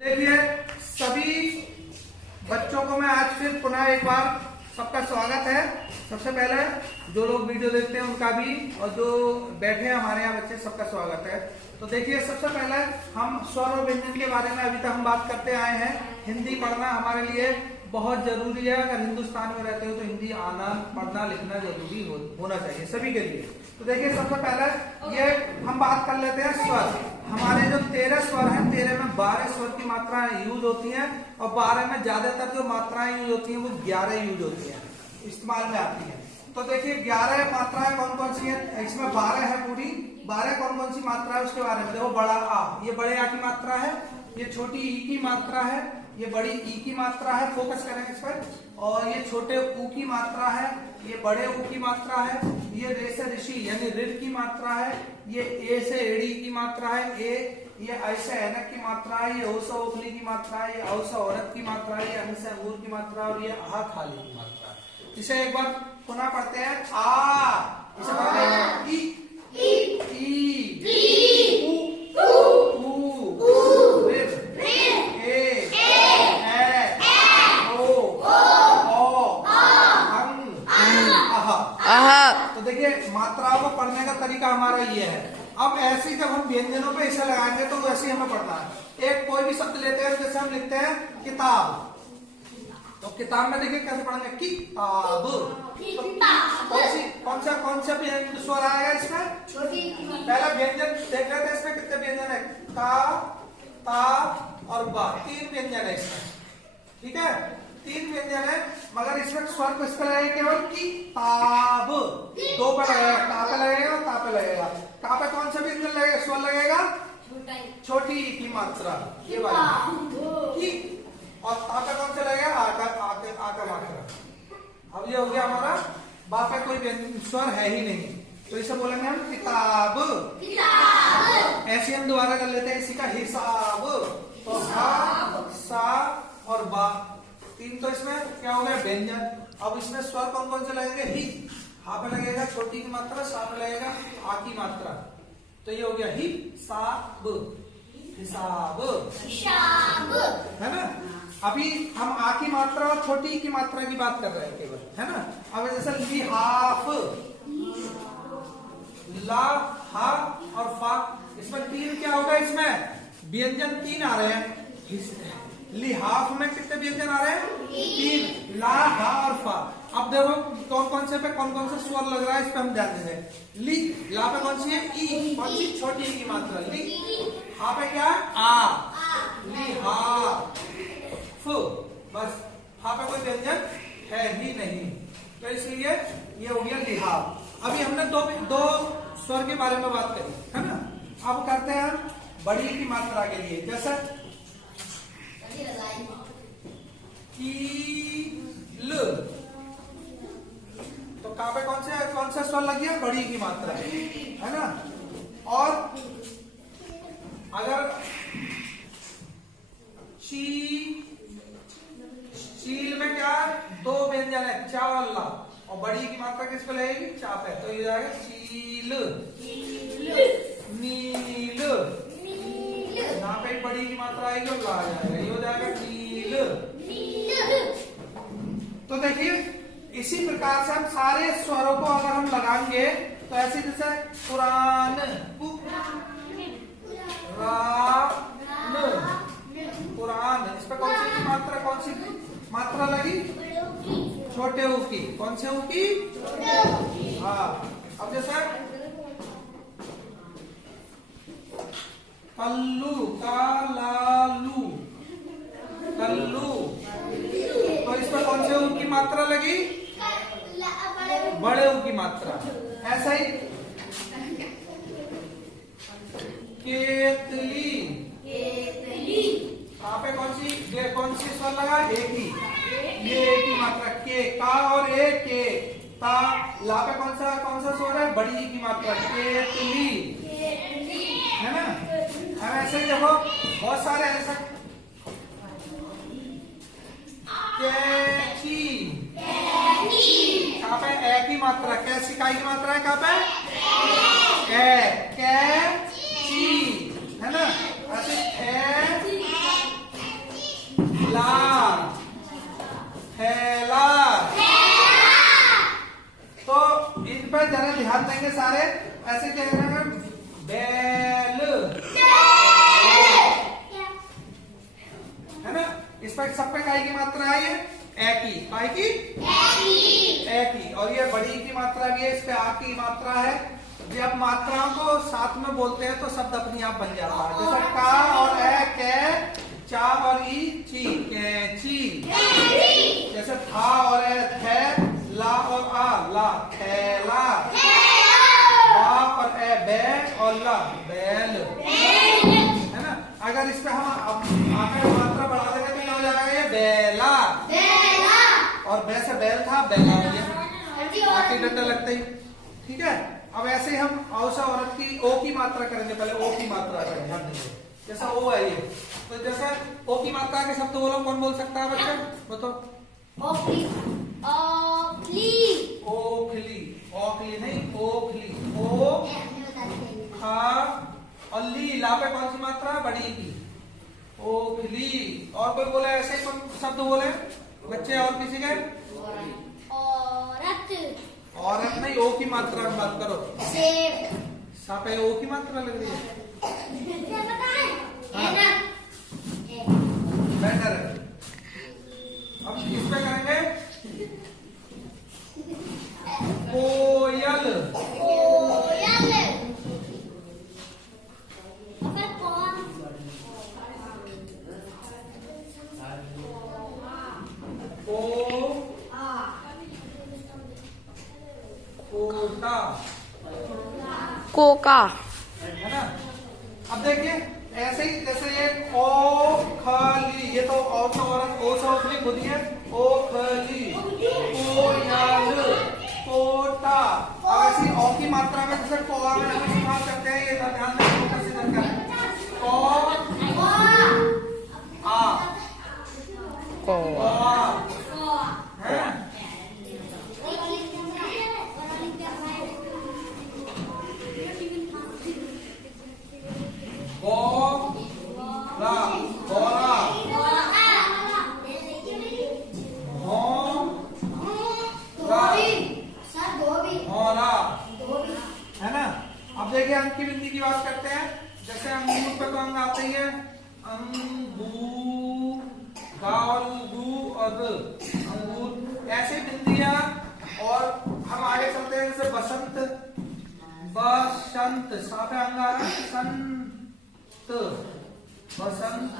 देखिए सभी बच्चों को मैं आज फिर पुनः एक बार सबका स्वागत है। सबसे पहले जो लोग वीडियो देखते हैं उनका भी और जो बैठे हैं हमारे यहाँ बच्चे सबका स्वागत है। तो देखिए सबसे पहले हम स्वर और व्यंजन के बारे में अभी तक हम बात करते आए हैं। हिंदी पढ़ना हमारे लिए बहुत जरूरी है। अगर हिंदुस्तान में रहते हो तो हिंदी आना पढ़ना लिखना जरूरी होना चाहिए सभी के लिए। तो देखिए सबसे पहले ये हम बात कर लेते हैं स्वर। हमारे जो 13 स्वर हैं 13 में 12 स्वर की मात्राएं यूज होती हैं और 12 में ज्यादातर जो मात्राएं यूज होती हैं वो 11 यूज होती हैं, इस्तेमाल में आती हैं। तो देखिए 11 मात्राएं कौन कौन सी हैं, इसमें 12 है पूरी। 12 कौन कौन सी मात्रा है उसके बारे में देखो। बड़ा आ, ये बड़े आ की मात्रा है। ये छोटी ई की मात्रा है। ये बड़ी ई की मात्रा है, फोकस करें इस पर। और ये छोटे ऊ की मात्रा है। ये बड़े ऊ की मात्रा है। ये रे से ऋषि यानी ऋ की मात्रा है। ये ए से एड़ी की मात्रा है ए। ये ऐ से ऐनक की मात्रा है। ये ओ से ओखली की मात्रा है। ये औ से औरत की मात्रा है। ये अन से अंगूर की मात्रा है और ये आहा खाली की मात्रा है। इसे एक बार पुनः पढ़ते हैं। आ, इसे पढ़ते हैं ई, तो देखिए मात्राओं को पढ़ने का तरीका हमारा ये है। अब ऐसे जब हम व्यंजनों पे इसे लगाएंगे तो वैसे ही हमें पढ़ना है। एक कोई भी शब्द लेते हैं जैसे हम लिखते हैं किताब, तो किताब में देखिए कैसे पढ़ेंगे किताब। कौन सा स्वर आएगा इसमें? पहला व्यंजन देख रहे थे, इसमें कितने व्यंजन है? का, ता और बा, 3 व्यंजन है इसमें। ठीक है, 3 व्यंजन है, मगर इसमें स्वर को इसका लगेगा केवल किताब। 2 पे लगेगा, का पे लगेगा और ता पे लगेगा। का पे कौन सा व्यंजन लगेगा, स्वर लगेगा? छोटी की मात्रा, ये वाली की। और ता पे कौन सा लगेगा? आका मात्रा। अब ये हो गया हमारा। बा पे कोई स्वर है ही नहीं, तो इसे बोलेंगे हम किताब। ऐसे हम दोबारा कर लेते हैं इसी का हिसाब। तो हा, सा और बा, 3 तो इसमें क्या हो गया व्यंजन। अब इसमें स्वर कौन कौन से लगेंगे? ही, हा पे लगेगा छोटी की मात्रा, सा पे लगेगा आ की मात्रा। तो ये हो गया ही सा ब, हिसाब, है ना। अभी हम आ की मात्रा और छोटी की मात्रा की बात कर रहे हैं केवल, है ना। अब जैसे लिहाफ, ला, हा और फा, इसमें 3 क्या होगा? इसमें व्यंजन 3 आ रहे हैं। लिहाफ में कितने व्यंजन आ रहे हैं? 3, ला, हा और फा। अब देखो कौन कौन से पे कौन कौन सा स्वर लग रहा है, इस पे हम ध्यान देंगे। ली, ला पे कौन सी है? ई, कौन सी? छोटी की मात्रा ली। हा पे क्या है? आ, लिहा फ, बस। हा पे कोई व्यंजन है ही नहीं, तो इसलिए ये हो गया लिहाफ। अभी हमने दो स्वर के बारे में बात करी, है ना। अब करते हैं हम बड़ी की मात्रा के लिए, जैसे कील, तो का पे कौन सा स्वर लग गया? बड़ी की मात्रा, है ना। और अगर चील में क्या? 2 व्यंजन है, चा और ला, और बड़ी की मात्रा किस पे लगेगी? चा पे, तो ये जाएगा चील। नील, यहाँ पे बड़ी की मात्रा आएगी और ला आ जाएगा, ये हो जाएगा नील। तो देखिए इसी प्रकार से हम सारे स्वरों को अगर हम लगाएंगे तो ऐसे जैसे पुरान, पुरान, इस पर कौन सी मात्रा लगी? छोटे ऊ की। कौन से ऊ की? हाँ। अब जैसे कल्लू, कालालू, कल्लू, तो इस पर कौन से ऊ की मात्रा लगी? बड़े ऊ की मात्रा। ऐसा ही केतली, यहाँ पे कौन सी स्वर लगा? एक ही, ये एक ही मात्रा के। का और ए के, ता, ला पे कौन सा स्वर है? बड़ी की मात्रा, केतली, है ना। हम ऐसे ही देखो बहुत सारे ऐसा, कैची, कहाँ पे? ए की मात्रा, कैसी का की मात्रा है? कहाँ पे? ए, कैची, है ना। ऐसे ध्यान देंगे सारे, ऐसे कहेंगे बैल, है ना। इस पर सब पे काय की मात्रा आई है, ए की, काय की, ए की। और ये बड़ी की मात्रा भी है, इस पे आ की मात्रा है। जब मात्राओं को साथ में बोलते हैं तो शब्द अपने आप बन जाता है। जैसे का और ए कै, चा और ई ची, कैची। जैसे था और ए थे, ला और आ ला, थैला। बा और ए बै और ला, बैल, है ना। अगर इस पे हम आकर मात्रा बढ़ा देंगे तो क्या हो जाएगा, ये बेला। और बै से बैल था, बेला हो गया, आके डंडा लगता ही। ठीक है। अब ऐसे ही हम औसा औरत की ओ की मात्रा करेंगे। पहले ओ की मात्रा करेंगे हम। जैसा ओ है ये, तो जैसा ओ की मात्रा के शब्द बोलो, कौन बोल सकता है बच्चे, बताओ। ओखली, ओखली, ओखली नहीं, ओखली। ओ खा और ली, ला पे कौन सी मात्रा, बड़ी की, ओखली। और कोई बोले ऐसे कौन शब्द बोले बच्चे, और किसी के, औरत नहीं, ओ की मात्रा में बात करो। सा पे ओ की मात्रा लग रही है, बेटर। अब किस पे करेंगे, कोयल, कोटा, कोका, है ना। अब देखिए ऐसे ही, जैसे ये ओ खली, ये तो औ से औरत, ओ से ओखली खुद ही है, ओ खली, कोयल, कोटा। अब ऐसी औ की मात्रा में जैसे कोआ में हम इस्तेमाल करते हैं, ये ध्यान दें, कैसे करते हैं, को आ, कोआ, है। गोला, गोला, मोला, है ना। अब देखिए अंक की बिंदी की बात करते हैं। जैसे अंगूर पे तो अंग आते ही है, अंगूर, गू और अंगूर, ऐसे बिंदियां। और हम आगे चलते हैं, जैसे बसंत, बसंत, सा पे अंग आ रहा है, संत, बसंत।